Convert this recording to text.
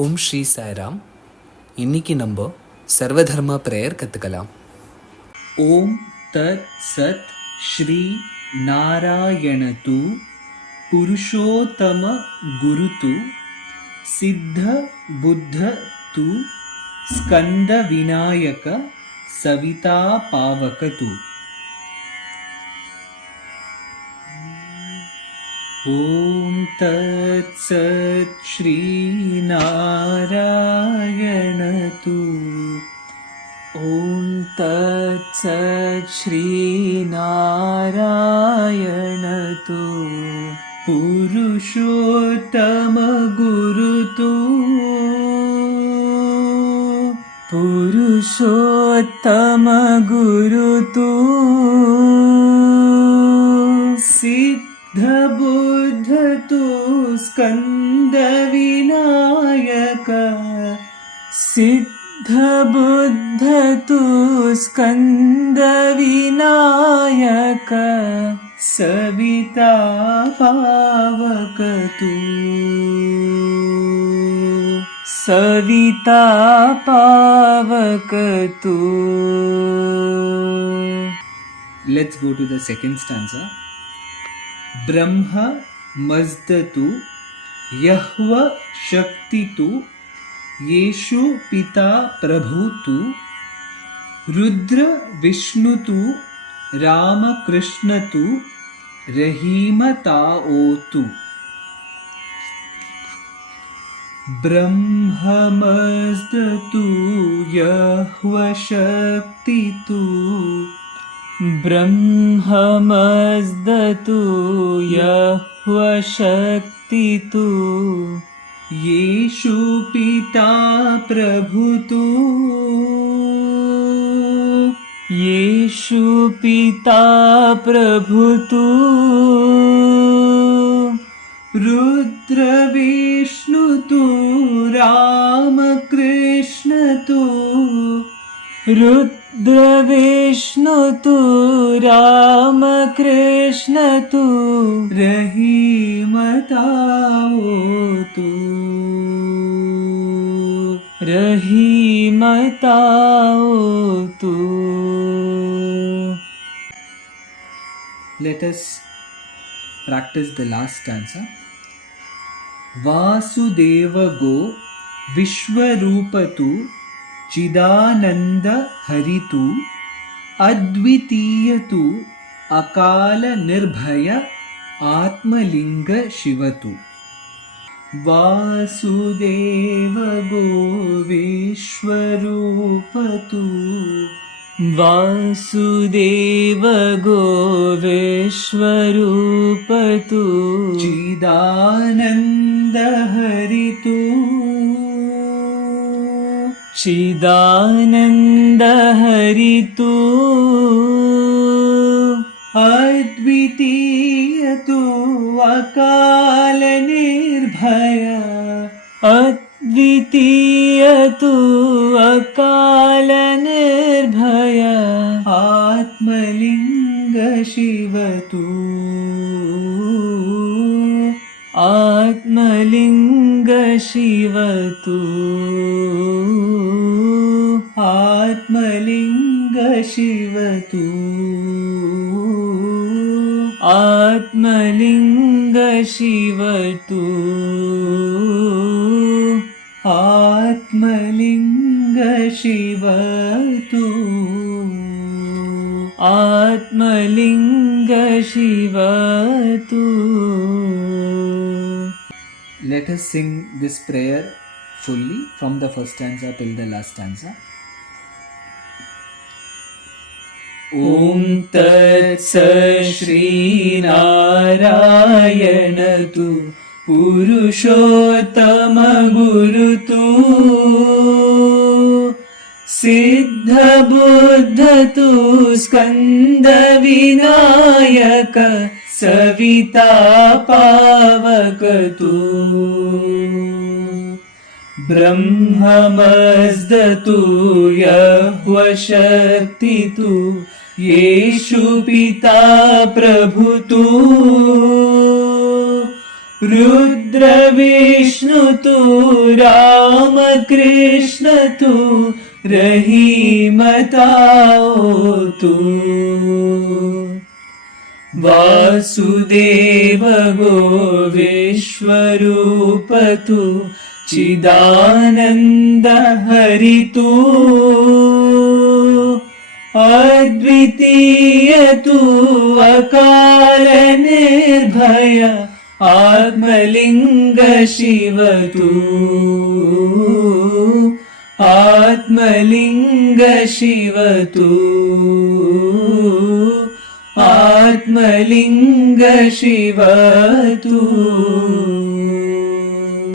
ஓம் ஸ்ரீ சாய்ராம். இன்னைக்கு நம்ம சர்வதர்ம பிரேயர் கற்றுக்கலாம். ஓம் தத் சத் ஸ்ரீ நாராயணது புருஷோத்தம குருது சித்த புத்த து ஸ்கந்த விநாயக சவிதா பாவகது. ஓம் தத் சத் ஸ்ரீ நாராயணது ஓம் தத் சத் ஸ்ரீ நாராயணது புருஷோத்தம குருது புருஷோத்தಮ ಗುರುತು ಸಿದ್ಧ ಬುದ್ಧ ತು ಸ್ಕಂದ ವಿನಾಯಕ ಸಿದ್ಧ ಬುದ್ಧ ತು ಸ್ಕಂದ ವಿನಾಯಕ ಸವಿತಾ ಪಾವಕ ತು ಸವಿತಾ ಪಾವಕ ತು. Let's go to the second stanza. Brahma mazdatu Yahva shaktitu Yeshu pita prabhutu Rudra vishnutu Rama krishnatu Rahima taotu. Brahma mazdatu Yahva shaktitu ಬ್ರಹ್ಮಮಸ್ದತು ಯಹ್ವ ಶಕ್ತಿತು ಯೇಷು ಪಿತಾ ಪ್ರಭುತು ಯೇಷು ಪಿತಾ ಪ್ರಭುತು ರುದ್ರ ವಿಷ್ಣುತು ರಾಮ ಕೃಷ್ಣತು ರುದ್ರ ವಿಷ್ಣುತು ರಾಮ ಕೃಷ್ಣತು ರಹೀಮತಾವೋತು ರಹೀಮತಾವೋತು. Let us practice the last stanza. Vasudeva go Vishwarupatu Chidananda ಹರಿತು ಅದ್ವಿತೀಯತು ಅಕಾಲ ನಿರ್ಭಯ ಆತ್ಮಲಿಂಗ ಶಿವತು. ವಾಸುದೇವ ಗೋ ವಿಶ್ವರೂಪತು ವಾಸುದೇವ ಗೋ ವಿಶ್ವರೂಪತು ಚಿದಾನಂದ ಹರಿತು ಚಿದಾನಂದ ಹರಿತು ಅದ್ವಿತೀಯತು ಅಕಾಲ ನಿರ್ಭಯ ಅದ್ವಿತೀಯತು ಅಕಾಲ ನಿರ್ಭಯ ಆತ್ಮಲಿಂಗ ಶಿವತು ಆತ್ಮಲಿಂಗ ಶಿವತು ಆತ್ಮಲಿಂಗ ಶಿವತು ಆತ್ಮಲಿಂಗ ಶಿವತು ಆತ್ಮಲಿಂಗ ಶಿವತು ಆತ್ಮಲಿಂಗ ಶಿವತು. Let us sing this prayer fully from the first stanza till the last stanza. ಓಂ ತತ್ ಸತ್ ಶ್ರೀ ನಾರಾಯಣತು ಪುರುಷೋತ್ತಮ ಗುರುತು ಸಿದ್ಧ ಬುದ್ಧತು ಸ್ಕಂದ ವಿನಾಯಕ ಸವಿತಾ ಪಾವಕತು. ಬ್ರಹ್ಮಮಸ್ದತು ಯಹ್ವ ಶಕ್ತಿತು ಯೇಷು ಪಿತಾ ಪ್ರಭುತು रुद्र विष्णु तु राम कृष्ण तू रहीमताओ तू वासुदेव गो विश्वरूप तू चिदानंद हरि तू अद्वितीय तू अकाल निर्भय आत्मलिंग शिव तू आत्मलिंग शिव तू आत्मलिंग शिव तू